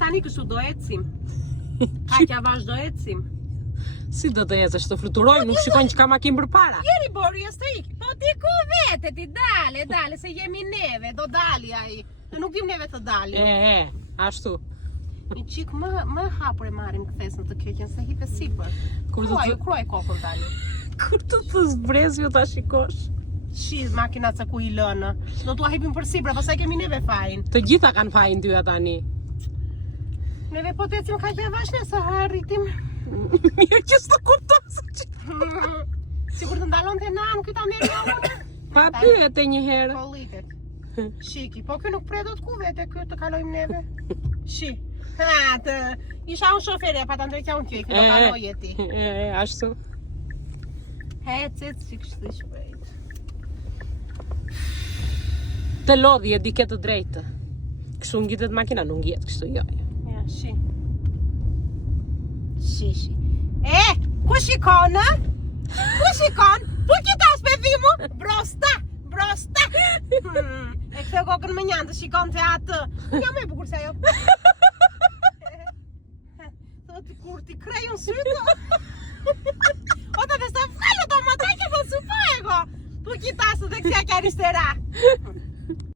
tani kështu do ecim. Kaqja vazhdo ecim. Si do të ecësh, të fluturoj, nuk shikon që ka makinë përpara. Jeri Bori, të ik. Po ti ku vete ti, dale, se jemi neve, do dali ai. Ne nuk vim neve të dalim. Ashtu. Një qik më hapur e marim këthes në të keqen, se hipe sipër. Kruaj kokën tani. Kur të zbrez jo ta shikosh. Shiz makinat se ku i lënë. Do t'ua hipim për sipër, pastaj kemi neve fajin. Të gjitha kanë fajin tyja tani. Neve po të ecim kaq javash ne sa arritim. Mirë që s'të kupton se që... Sigur të ndalon të nanë këta me Pa pyet e një herë. Kollitet. Shiki, po kjo nuk pre do t'ku vete, kjo të kalojmë neve. Shi. Isha unë shoferja, pa të ndrejtja unë kjo, kjo do kaloj e ti. Ashtu. Hecet si kështë të shpejt. Të lodhi e di ke të drejtë. Kështu ngjitet makina, nuk ngjitet kështu jo. Ja, shi. Shi. Ku shikon, a? Ku shikon? Ku kitas pe vimu? Brosta. E këtë kokën më njanë të shikon të atë. Nga me bukur se ajo. Thot kur ti krejun sytë. O të besta falë të më të që po supojego. Tu kitasë të kësja kja rishtera.